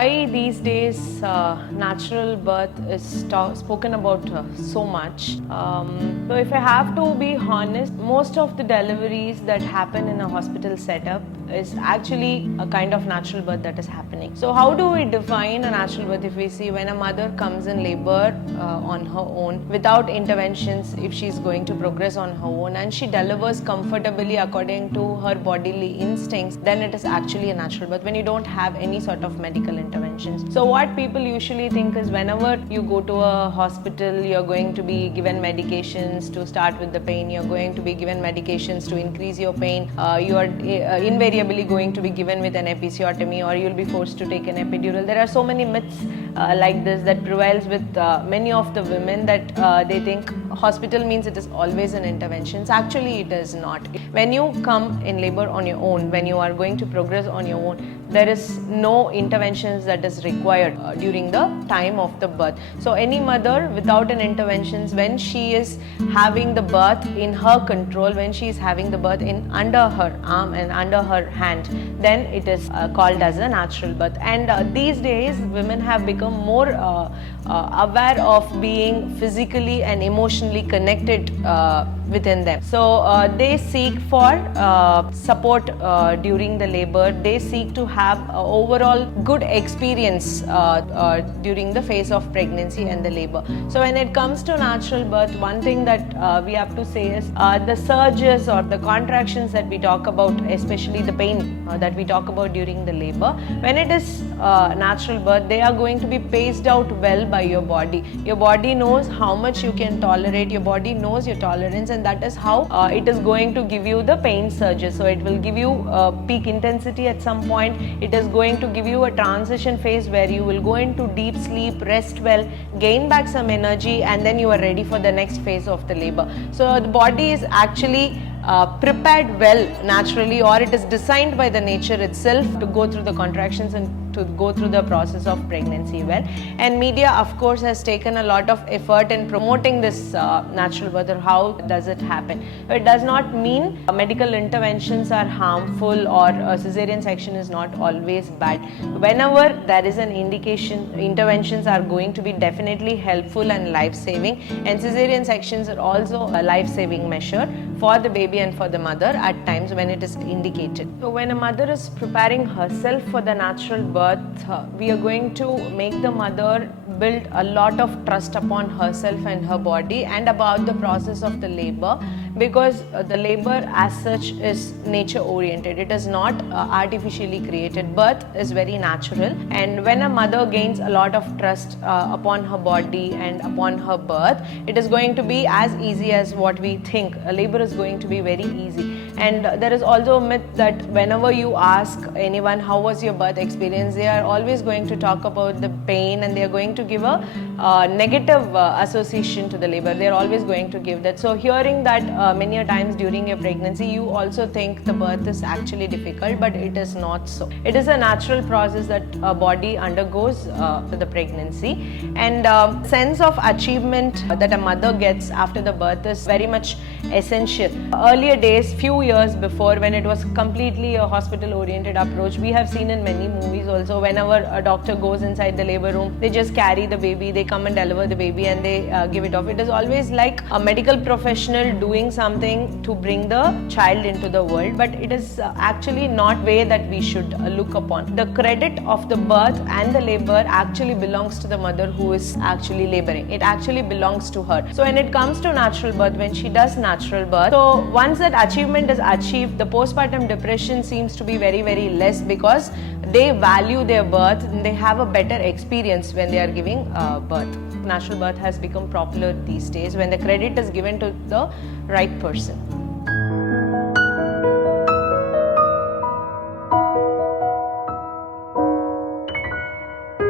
Why these days natural birth is spoken about so much. So if I have to be honest, most of the deliveries that happen in a hospital setup is actually a kind of natural birth that is happening. So how do we define a natural birth? If we see when a mother comes in labor on her own without interventions, if she's going to progress on her own and she delivers comfortably according to her bodily instincts, then it is actually a natural birth when you don't have any sort of medical interventions. So what people usually think is whenever you go to a hospital, you're going to be given medications to start with the pain, you're going to be given medications to increase your pain, you are invariably going to be given with an episiotomy, or you'll be forced to take an epidural. There are so many myths like this that prevails with many of the women that they think hospital means it is always an intervention. Actually, it is not. When you come in labor on your own, when you are going to progress on your own, there is no interventions that is required during the time of the birth. So any mother without an interventions, when she is having the birth in her control, when she is having the birth in under her arm and under her hand, then it is called as a natural birth. And these days women have become more aware of being physically and emotionally connected within them. So they seek for support during the labor. They seek to have overall good experience during the phase of pregnancy and the labor. So when it comes to natural birth, one thing that we have to say is the surges or the contractions that we talk about, especially the pain that we talk about during the labor, when it is natural birth, they are going to be paced out well by your body. Your body knows how much you can tolerate, your body knows your tolerance, and that is how it is going to give you the pain surges. So it will give you peak intensity at some point. It is going to give you a transition phase where you will go into deep sleep, rest well, gain back some energy, and then you are ready for the next phase of the labor. So the body is actually prepared well naturally, or it is designed by the nature itself to go through the contractions and to go through the process of pregnancy well. And media, of course, has taken a lot of effort in promoting this natural birth, or how does it happen. It does not mean medical interventions are harmful or a cesarean section is not always bad. Whenever there is an indication, interventions are going to be definitely helpful and life-saving, and cesarean sections are also a life-saving measure for the baby and for the mother at times when it is indicated. So when a mother is preparing herself for the natural birth, we are going to make the mother build a lot of trust upon herself and her body and about the process of the labor, because the labor as such is nature oriented. It is not artificially created. Birth is very natural, and when a mother gains a lot of trust upon her body and upon her birth, it is going to be as easy as what we think. Labor is going to be very easy. And there is also a myth that whenever you ask anyone how was your birth experience, they are always going to talk about the pain, and they are going to give a negative association to the labor. They are always going to give that. So hearing that many a times during your pregnancy, you also think the birth is actually difficult, but it is not so. It is a natural process that a body undergoes the pregnancy, and sense of achievement that a mother gets after the birth is very much essential. Earlier days, few years before, when it was completely a hospital oriented approach, we have seen in many movies also, whenever a doctor goes inside the labor room, they just carry the baby, they come and deliver the baby, and they give it off. It is always like a medical professional doing something to bring the child into the world, but it is actually not way that we should look upon. The credit of the birth and the labor actually belongs to the mother who is actually laboring. It actually belongs to her. So when it comes to natural birth, when she does natural birth, so once that achievement is achieved, the postpartum depression seems to be very, very less, because they value their birth and they have a better experience when they are giving birth. Natural birth has become popular these days when the credit is given to the right person.